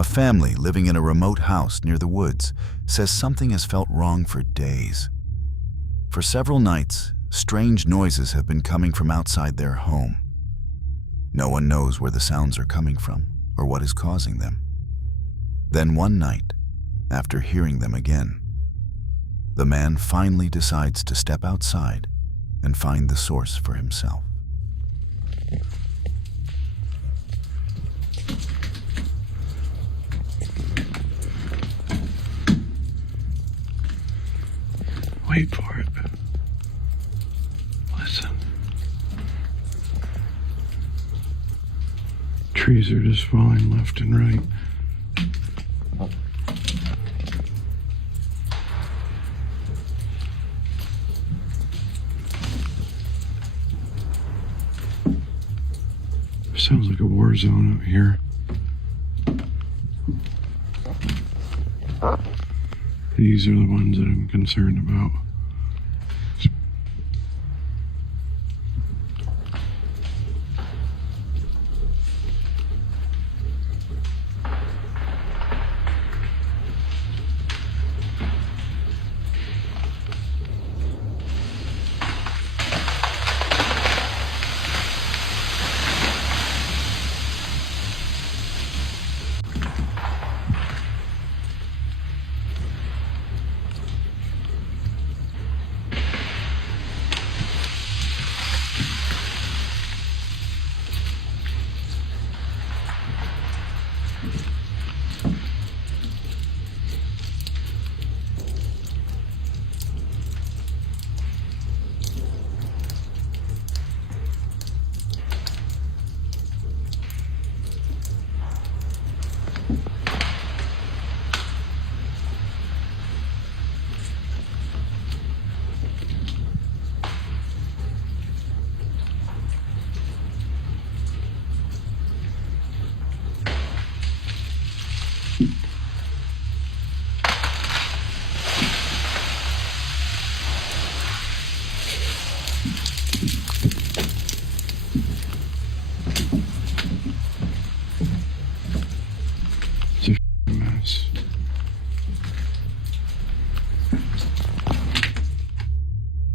A family living in a remote house near the woods says something has felt wrong for days. For several nights, strange noises have been coming from outside their home. No one knows where the sounds are coming from or what is causing them. Then one night, after hearing them again, the man finally decides to step outside and find the source for himself. Wait for it. Listen. Trees are just falling left and right. Sounds like a war zone out here. These are the ones that I'm concerned about.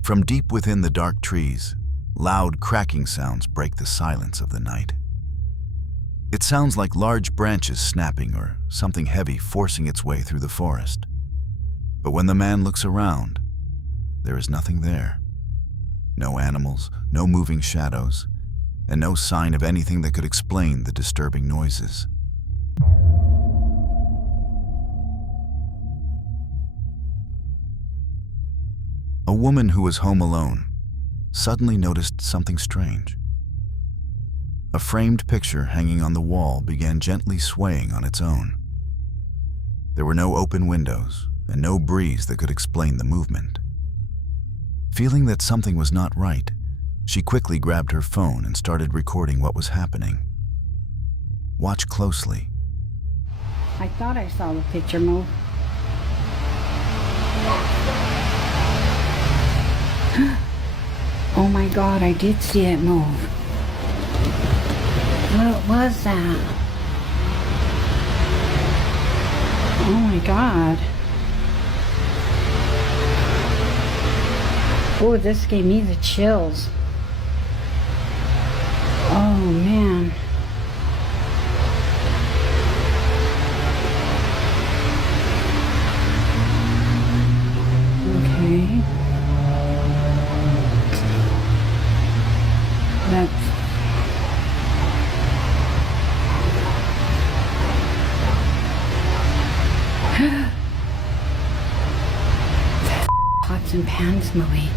From deep within the dark trees, loud cracking sounds break the silence of the night. It sounds like large branches snapping or something heavy forcing its way through the forest. But when the man looks around, there is nothing there. No animals, no moving shadows, and no sign of anything that could explain the disturbing noises. A woman who was home alone suddenly noticed something strange. A framed picture hanging on the wall began gently swaying on its own. There were no open windows and no breeze that could explain the movement. Feeling that something was not right, she quickly grabbed her phone and started recording what was happening. Watch closely. I thought I saw the picture move. Oh my God, I did see it move. What was that? Oh my God. Oh, this gave me the chills. Oh man. Okay. That's pots and pans moving.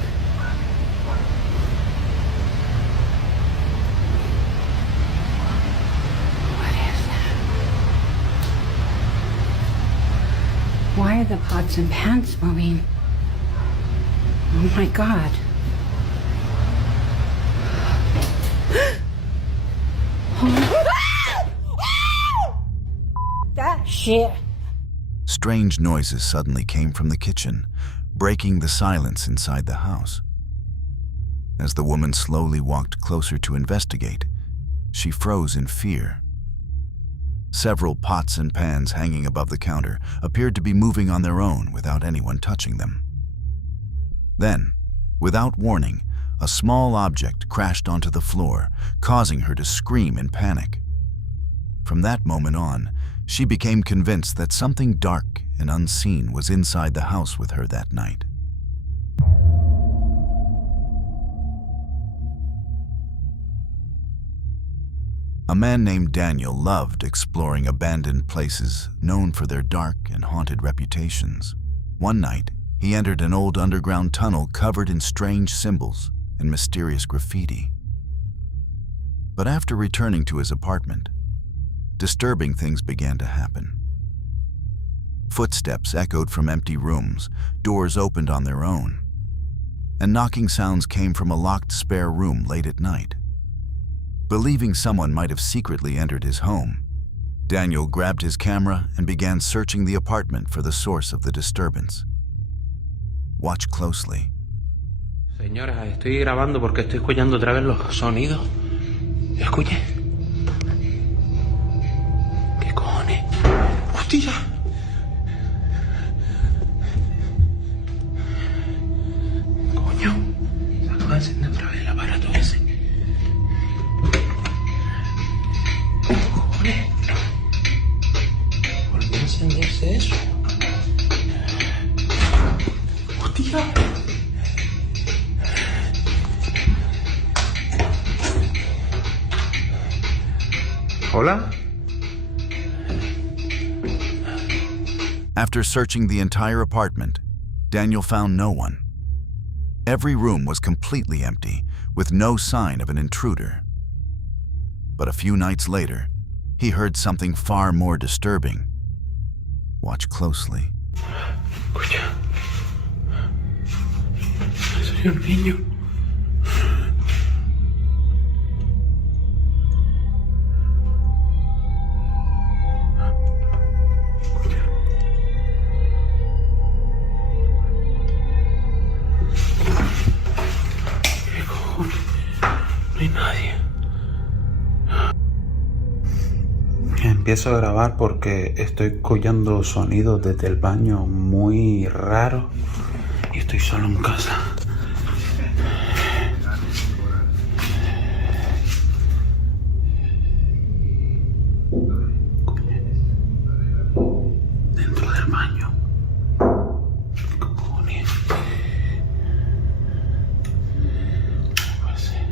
What is that? Why are the pots and pans moving? Oh my God. That shit. Strange noises suddenly came from the kitchen, breaking the silence inside the house. As the woman slowly walked closer to investigate, she froze in fear. Several pots and pans hanging above the counter appeared to be moving on their own without anyone touching them. Then, without warning, a small object crashed onto the floor, causing her to scream in panic. From that moment on, she became convinced that something dark and unseen was inside the house with her that night. A man named Daniel loved exploring abandoned places known for their dark and haunted reputations. One night, he entered an old underground tunnel covered in strange symbols and mysterious graffiti. But after returning to his apartment, disturbing things began to happen. Footsteps echoed from empty rooms, doors opened on their own, and knocking sounds came from a locked spare room late at night. Believing someone might have secretly entered his home, Daniel grabbed his camera and began searching the apartment for the source of the disturbance. Watch closely. Señora, estoy grabando porque estoy escuchando otra vez los sonidos. Escuche. ¿Qué cojones? ¡Hostia! Coño, se acaba de encender otra vez el aparato ese. ¿Qué cojones? ¿Volvió a encenderse eso? ¡Hostia! ¿Hola? After searching the entire apartment, Daniel found no one. Every room was completely empty, with no sign of an intruder. But a few nights later, he heard something far more disturbing. Watch closely. Escucha. Soy un niño. ¿Qué cojones? No hay nadie. Empiezo a grabar porque estoy escuchando sonidos desde el baño muy raros y estoy solo en casa. Dentro del baño. ¿Qué cojones? Puede ser.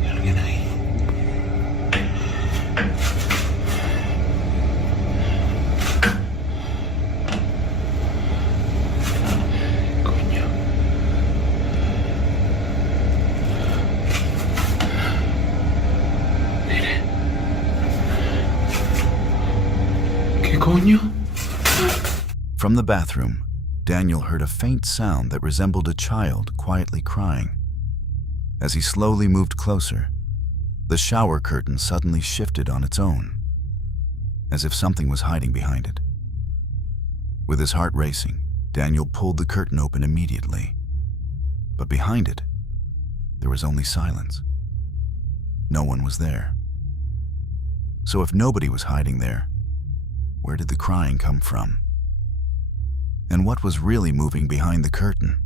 ¿Hay alguien ahí? Coño. Mire. ¿Qué coño? From the bathroom, Daniel heard a faint sound that resembled a child quietly crying. As he slowly moved closer, the shower curtain suddenly shifted on its own, as if something was hiding behind it. With his heart racing, Daniel pulled the curtain open immediately. But behind it, there was only silence. No one was there. So if nobody was hiding there, where did the crying come from? And what was really moving behind the curtain?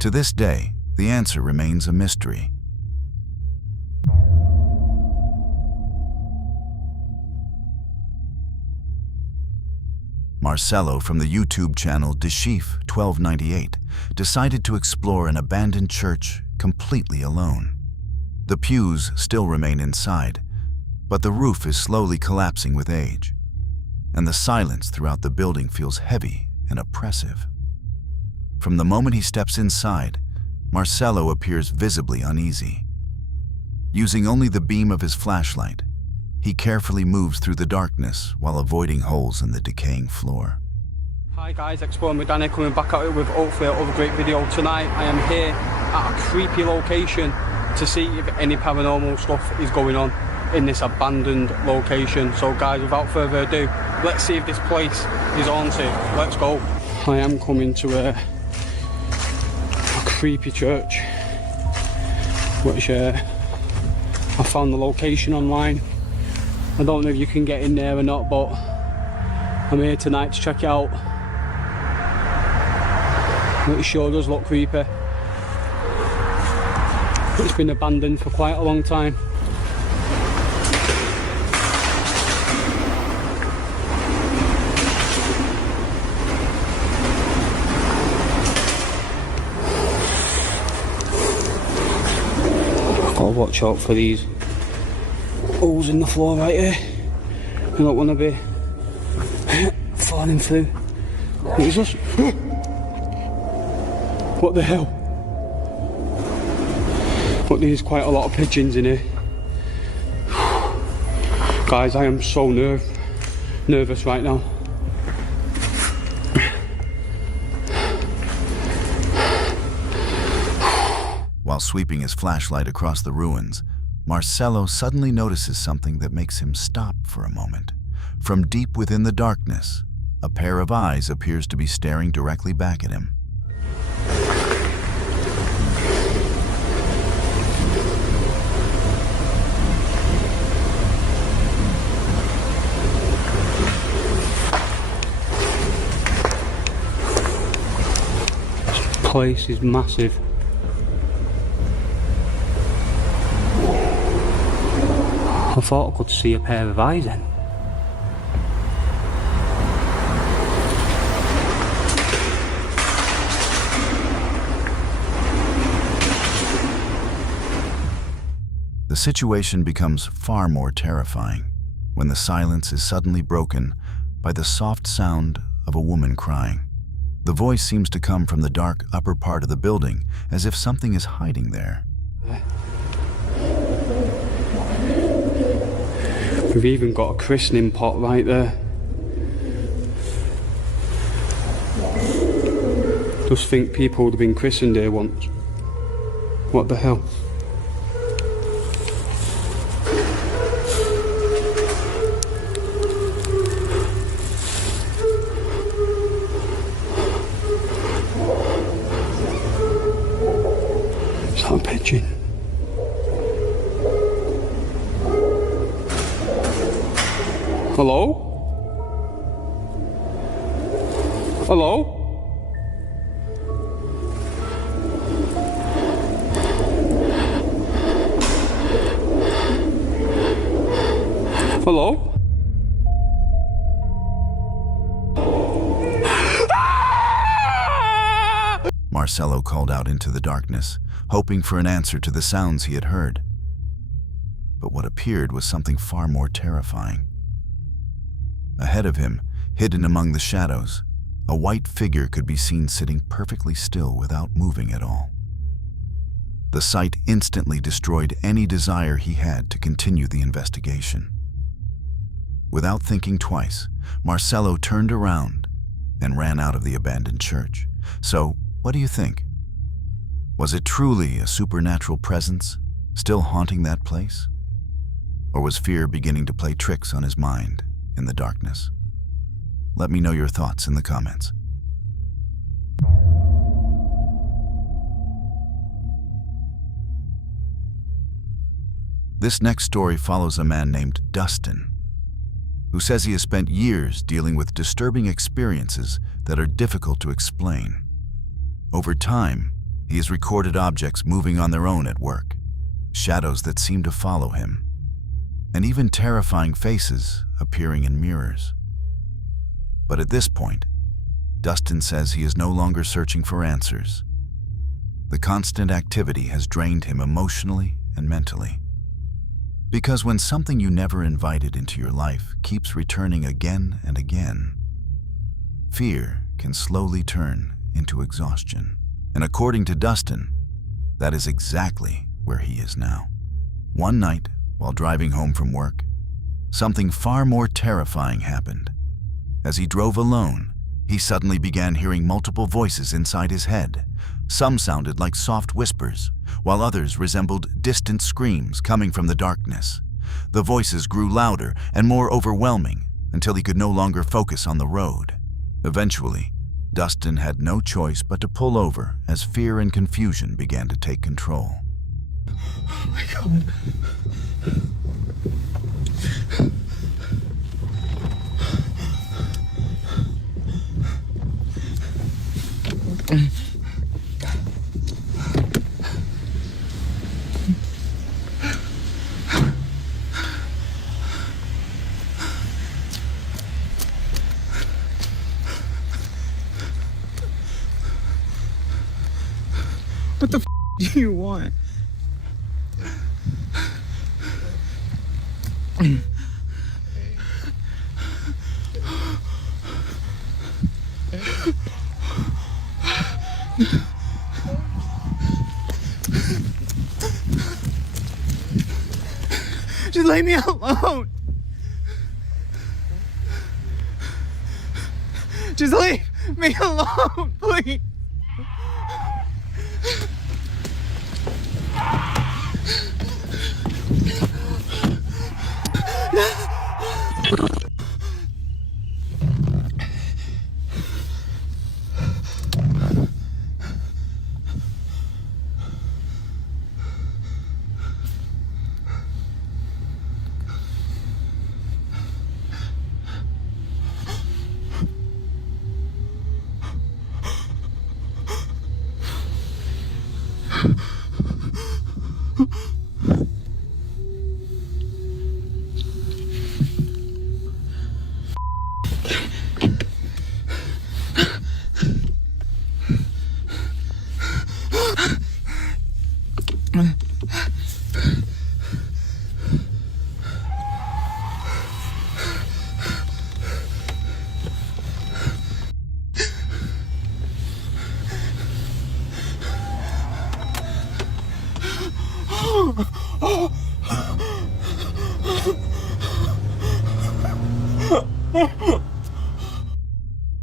To this day, the answer remains a mystery. Marcelo from the YouTube channel Deshif1298 decided to explore an abandoned church completely alone. The pews still remain inside, but the roof is slowly collapsing with age, and the silence throughout the building feels heavy and oppressive. From the moment he steps inside, Marcelo appears visibly uneasy. Using only the beam of his flashlight, he carefully moves through the darkness while avoiding holes in the decaying floor. Hi guys, Exploring with Danny coming back at it with hopefully another great video. Tonight I am here at a creepy location to see if any paranormal stuff is going on. in this abandoned location. So guys, without further ado, let's see if this place is haunted. Let's go. I am coming to a creepy church, which I found the location online. I don't know if you can get in there or not, but I'm here tonight to check it out. It sure does look creepy. It's been abandoned for quite a long time. Gotta watch out for these holes in the floor right here. I don't want to be falling through. What is this? What the hell? But there's quite a lot of pigeons in here. Guys, I am so nervous right now. While sweeping his flashlight across the ruins, Marcelo suddenly notices something that makes him stop for a moment. From deep within the darkness, a pair of eyes appears to be staring directly back at him. This place is massive. I thought I could see a pair of eyes then. The situation becomes far more terrifying when the silence is suddenly broken by the soft sound of a woman crying. The voice seems to come from the dark upper part of the building, as if something is hiding there. We've even got a christening pot right there. Just think people would have been christened here once. What the hell? Is that a pigeon? Hello? Hello? Hello? Marcelo called out into the darkness, hoping for an answer to the sounds he had heard. But what appeared was something far more terrifying. Ahead of him, hidden among the shadows, a white figure could be seen sitting perfectly still without moving at all. The sight instantly destroyed any desire he had to continue the investigation. Without thinking twice, Marcelo turned around and ran out of the abandoned church. So, what do you think? Was it truly a supernatural presence still haunting that place? Or was fear beginning to play tricks on his mind in the darkness? Let me know your thoughts in the comments. This next story follows a man named Dustin, who says he has spent years dealing with disturbing experiences that are difficult to explain. Over time, he has recorded objects moving on their own at work, shadows that seem to follow him, and even terrifying faces appearing in mirrors. But at this point, Dustin says he is no longer searching for answers. The constant activity has drained him emotionally and mentally. Because when something you never invited into your life keeps returning again and again, fear can slowly turn into exhaustion. And according to Dustin, that is exactly where he is now. One night, while driving home from work, something far more terrifying happened. As he drove alone, he suddenly began hearing multiple voices inside his head. Some sounded like soft whispers, while others resembled distant screams coming from the darkness. The voices grew louder and more overwhelming until he could no longer focus on the road. Eventually, Dustin had no choice but to pull over as fear and confusion began to take control. Oh my God. What the do you want? Just leave me alone. Just leave me alone, please.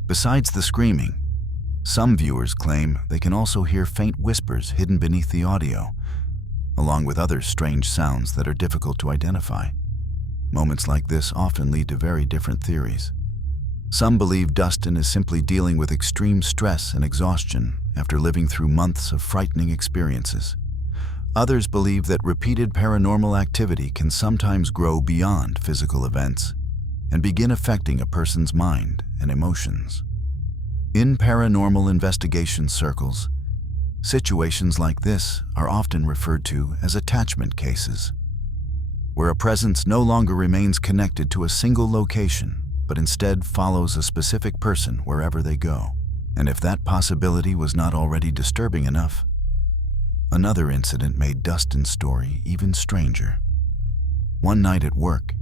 Besides the screaming, some viewers claim they can also hear faint whispers hidden beneath the audio, along with other strange sounds that are difficult to identify. Moments like this often lead to very different theories. Some believe Dustin is simply dealing with extreme stress and exhaustion after living through months of frightening experiences. Others believe that repeated paranormal activity can sometimes grow beyond physical events and begin affecting a person's mind and emotions. In paranormal investigation circles, situations like this are often referred to as attachment cases, where a presence no longer remains connected to a single location, but instead follows a specific person wherever they go. And if that possibility was not already disturbing enough, another incident made Dustin's story even stranger. One night at work,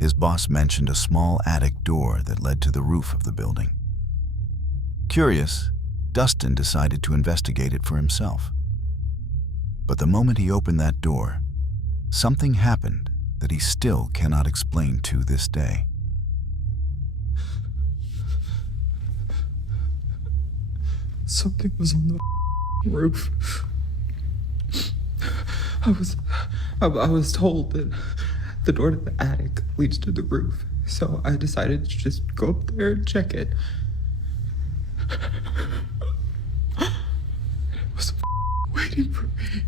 his boss mentioned a small attic door that led to the roof of the building. Curious, Dustin decided to investigate it for himself. But the moment he opened that door, something happened that he still cannot explain to this day. Something was on the roof. I was told that the door to the attic leads to the roof, so I decided to just go up there and check it. It was waiting for me.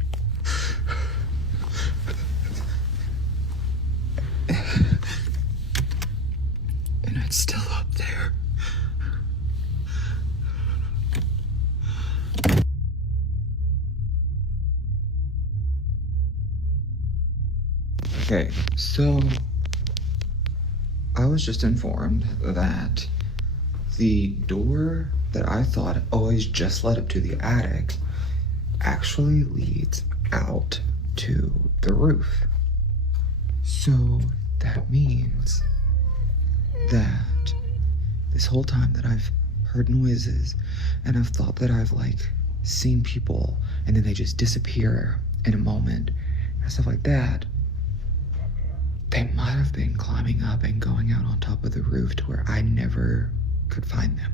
And it's still up there. Okay, so I was just informed that the door that I thought always just led up to the attic actually leads out to the roof. So that means that this whole time that I've heard noises and I've thought that I've seen people and then they just disappear in a moment and stuff like that, they might have been climbing up and going out on top of the roof to where I never could find them.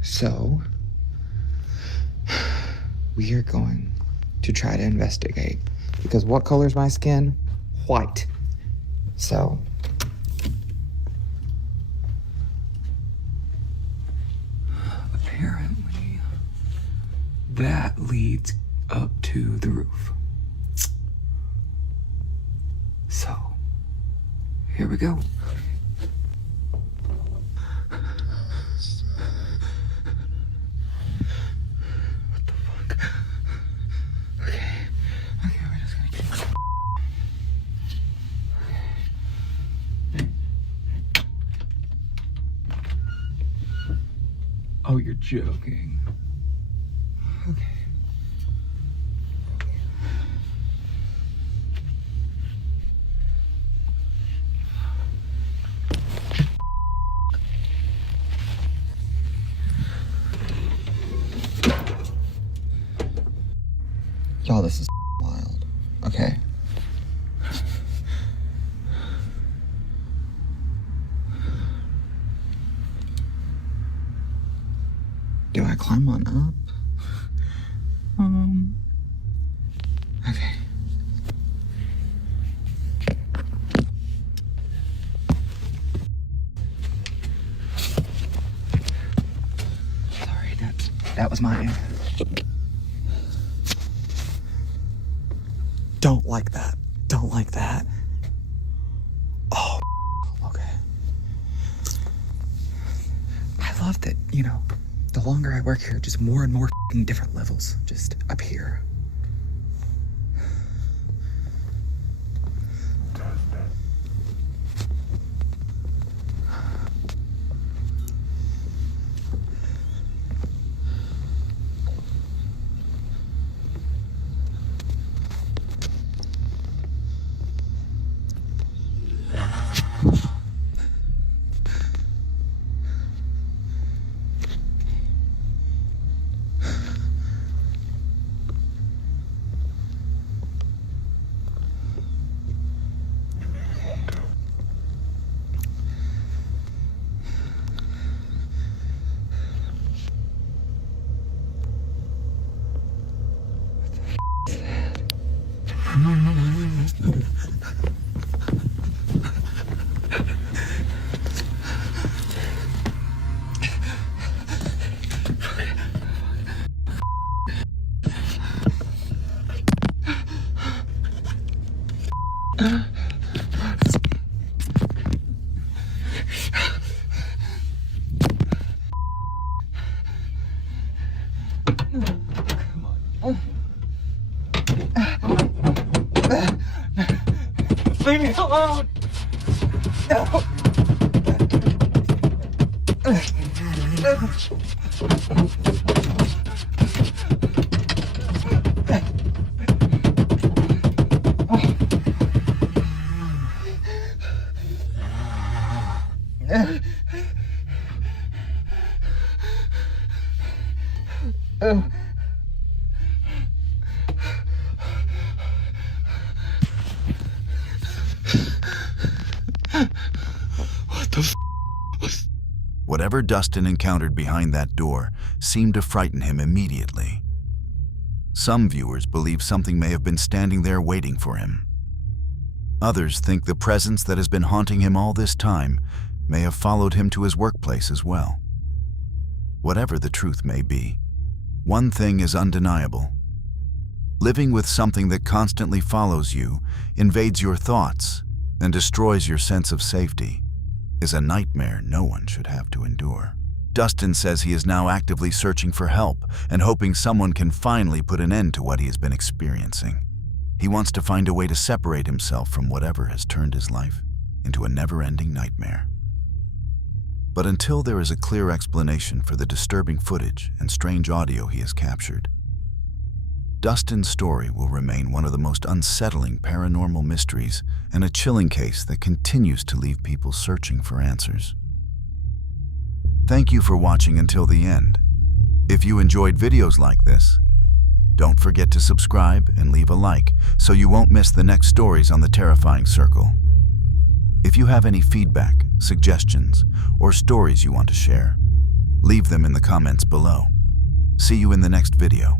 So, we are going to try to investigate Because what color's my skin? White. So, apparently, that leads up to the roof. So, here we go. What the fuck? Okay, we're just gonna keep. Oh, you're joking. Okay. Y'all, this is wild. Okay. Do I climb on up? Okay. Sorry, that was mine. Don't like that. Don't like that. Oh, okay. I love that, the longer I work here, just more and more different levels just appear. Leave me alone! No! Whatever Dustin encountered behind that door seemed to frighten him immediately. Some viewers believe something may have been standing there waiting for him. Others think the presence that has been haunting him all this time may have followed him to his workplace as well. Whatever the truth may be, one thing is undeniable. Living with something that constantly follows you, invades your thoughts, and destroys your sense of safety is a nightmare no one should have to endure. Dustin says he is now actively searching for help and hoping someone can finally put an end to what he has been experiencing. He wants to find a way to separate himself from whatever has turned his life into a never-ending nightmare. But until there is a clear explanation for the disturbing footage and strange audio he has captured, Dustin's story will remain one of the most unsettling paranormal mysteries and a chilling case that continues to leave people searching for answers. Thank you for watching until the end. If you enjoyed videos like this, don't forget to subscribe and leave a like so you won't miss the next stories on the Terrifying Circle. If you have any feedback, suggestions, or stories you want to share, leave them in the comments below. See you in the next video.